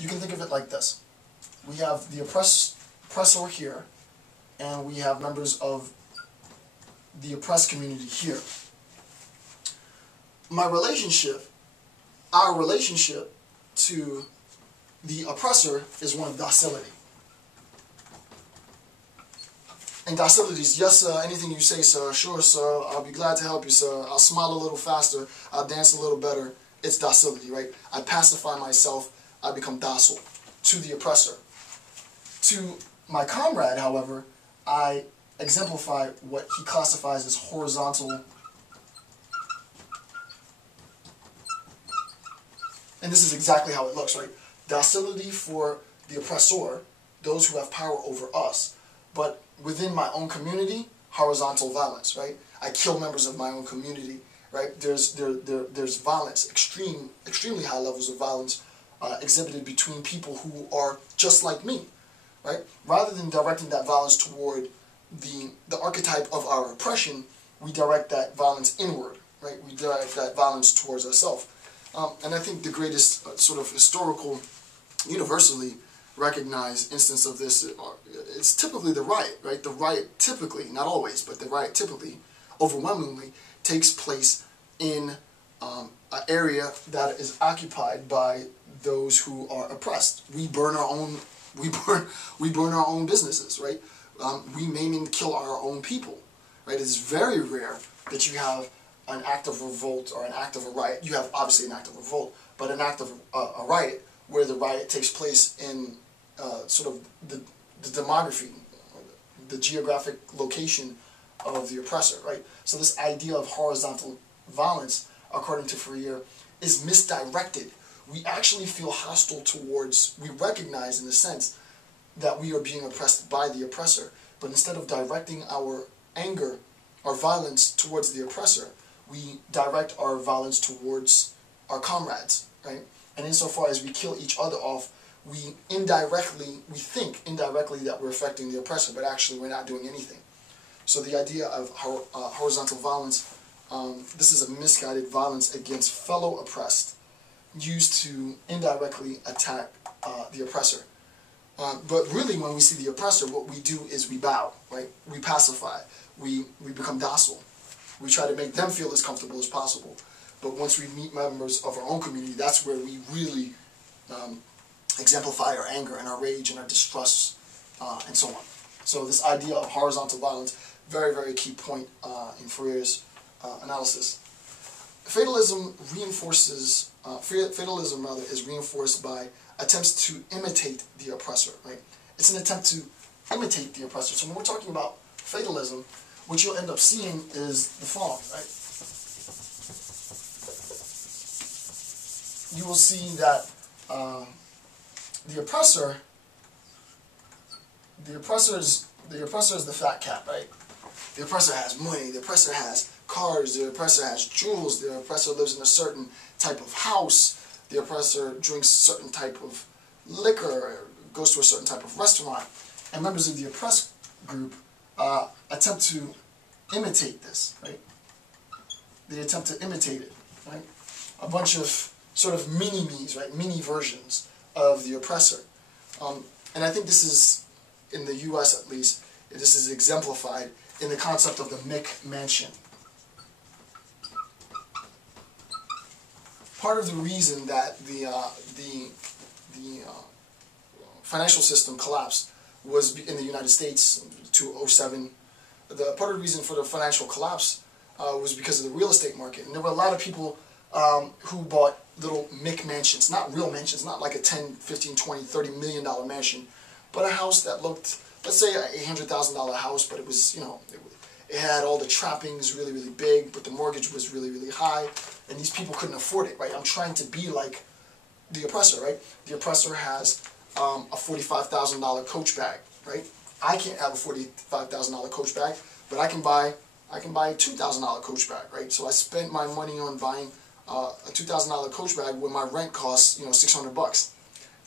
you can think of it like this. We have the oppressor here, and we have members of the oppressed community here. Our relationship to the oppressor is one of docility. And docility is, yes, sir, anything you say, sir, sure, sir, I'll be glad to help you, sir, I'll smile a little faster, I'll dance a little better. It's docility, right? I pacify myself, I become docile to the oppressor. To my comrade, however, I exemplify what he classifies as horizontal. And this is exactly how it looks, right? Docility for the oppressor, those who have power over us. But within my own community, horizontal violence, right? I kill members of my own community, right? There's violence, extremely high levels of violence exhibited between people who are just like me, right? Rather than directing that violence toward the archetype of our oppression, we direct that violence inward, right? We direct that violence towards ourselves. And I think the greatest sort of historical, universally recognized instance of this, it's typically the riot, right? The riot typically, not always, but the riot typically, overwhelmingly, takes place in an area that is occupied by those who are oppressed. We burn our own, we burn our own businesses, right? We maim and kill our own people, right? It's very rare that you have an act of revolt or an act of a riot. You have obviously an act of revolt, but an act of a riot where the riot takes place in sort of the demography, the geographic location of the oppressor, right? So this idea of horizontal violence, according to Freire, is misdirected. We actually feel hostile towards, we recognize in a sense that we are being oppressed by the oppressor, but instead of directing our anger, our violence towards the oppressor, we direct our violence towards our comrades, right? And insofar as we kill each other off, we think indirectly that we're affecting the oppressor, but actually we're not doing anything. So the idea of horizontal violence, this is a misguided violence against fellow oppressed, used to indirectly attack the oppressor. But really when we see the oppressor, what we do is we bow, right? We pacify, we become docile. We try to make them feel as comfortable as possible. But once we meet members of our own community, that's where we really exemplify our anger and our rage and our distrust and so on. So this idea of horizontal violence, very, very key point in Freire's analysis. Fatalism reinforces, fatalism rather, is reinforced by attempts to imitate the oppressor, right? It's an attempt to imitate the oppressor. So when we're talking about fatalism, what you'll end up seeing is the following, right? You will see that the oppressor is the fat cat, right? The oppressor has money, the oppressor has cars, the oppressor has jewels, the oppressor lives in a certain type of house, the oppressor drinks a certain type of liquor, goes to a certain type of restaurant. And members of the oppressed group attempt to imitate this, right? They attempt to imitate it, right? A bunch of sort of mini-me's, right? Mini versions of the oppressor. And I think this is, in the U.S. at least, this is exemplified in the concept of the McMansion. Part of the reason that the financial system collapsed was in the United States to 2007. Part of the reason for the financial collapse was because of the real estate market. And there were a lot of people who bought little McMansions, not real mansions, not like a 10, 15, 20, $30 million mansion, but a house that looked, let's say a $800,000 house, but it was, you know, it had all the trappings really, really big, but the mortgage was really, really high, and these people couldn't afford it, right? I'm trying to be like the oppressor, right? The oppressor has a $45,000 Coach bag, right? I can't have a $45,000 Coach bag, but I can buy a $2,000 Coach bag, right? So I spent my money on buying a $2,000 Coach bag when my rent costs, you know, $600.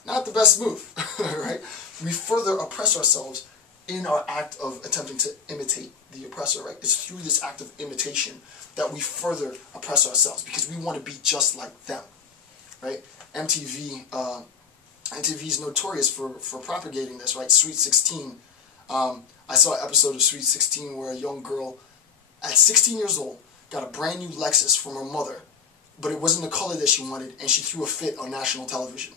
Not the best move, right? We further oppress ourselves in our act of attempting to imitate the oppressor, right? It's through this act of imitation that we further oppress ourselves because we want to be just like them, right? MTV And TV is notorious for propagating this, right? Sweet 16. I saw an episode of Sweet 16 where a young girl at 16 years old got a brand new Lexus from her mother, but it wasn't the color that she wanted, and she threw a fit on national television.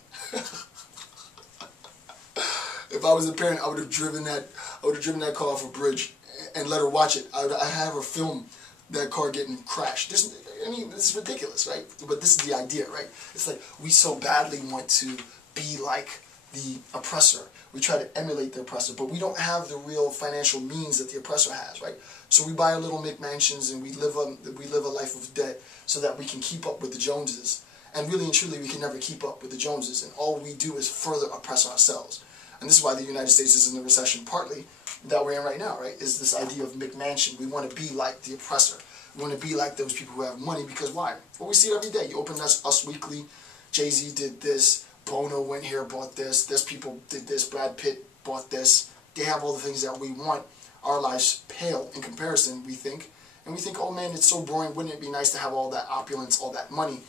If I was a parent, I would have driven that car off a bridge and let her watch it. I'd have her film that car getting crashed. This is ridiculous, right? But this is the idea, right? It's like we so badly want to be like the oppressor. We try to emulate the oppressor, but we don't have the real financial means that the oppressor has, right? So we buy our little McMansions and we live a life of debt so that we can keep up with the Joneses. And really and truly, we can never keep up with the Joneses, and all we do is further oppress ourselves. And this is why the United States is in the recession, partly, that we're in right now, right? Is this idea of McMansion. We want to be like the oppressor. We want to be like those people who have money, because why? Well, we see it every day. You open Us Weekly, Jay-Z did this, Bono went here, bought this people did this, Brad Pitt bought this. They have all the things that we want. Our lives pale in comparison, we think. And we think, oh man, it's so boring. Wouldn't it be nice to have all that opulence, all that money?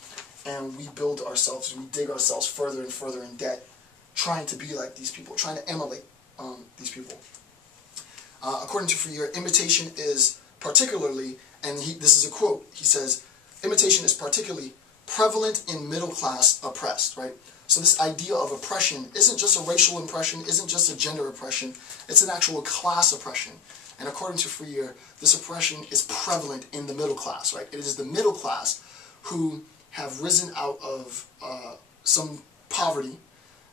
And we build ourselves, we dig ourselves further and further in debt, trying to be like these people, trying to emulate these people. According to Freire, imitation is particularly, and this is a quote, he says, imitation is particularly prevalent in middle-class oppressed, right? So this idea of oppression isn't just a racial oppression, isn't just a gender oppression, it's an actual class oppression. And according to Freire, this oppression is prevalent in the middle class, right? It is the middle class who have risen out of some poverty,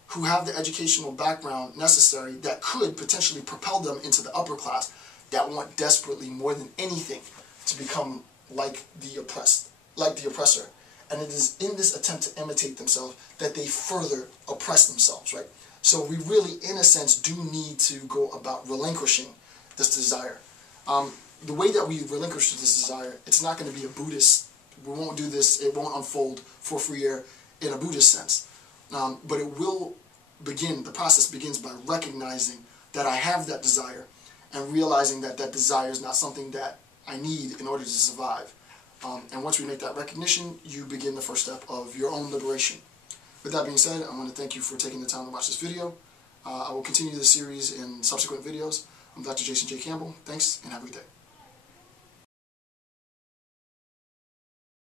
who have the educational background necessary that could potentially propel them into the upper class, that want desperately more than anything to become like the oppressed, like the oppressor. And it is in this attempt to imitate themselves that they further oppress themselves, right? So we really, in a sense, do need to go about relinquishing this desire. The way that we relinquish this desire, it's not going to be a Buddhist. We won't do this, it won't unfold for Freire in a Buddhist sense. But it will begin, the process begins by recognizing that I have that desire and realizing that that desire is not something that I need in order to survive. And once we make that recognition, you begin the first step of your own liberation. With that being said, I want to thank you for taking the time to watch this video. I will continue the series in subsequent videos. I'm Dr. Jason J. Campbell. Thanks, and have a good day.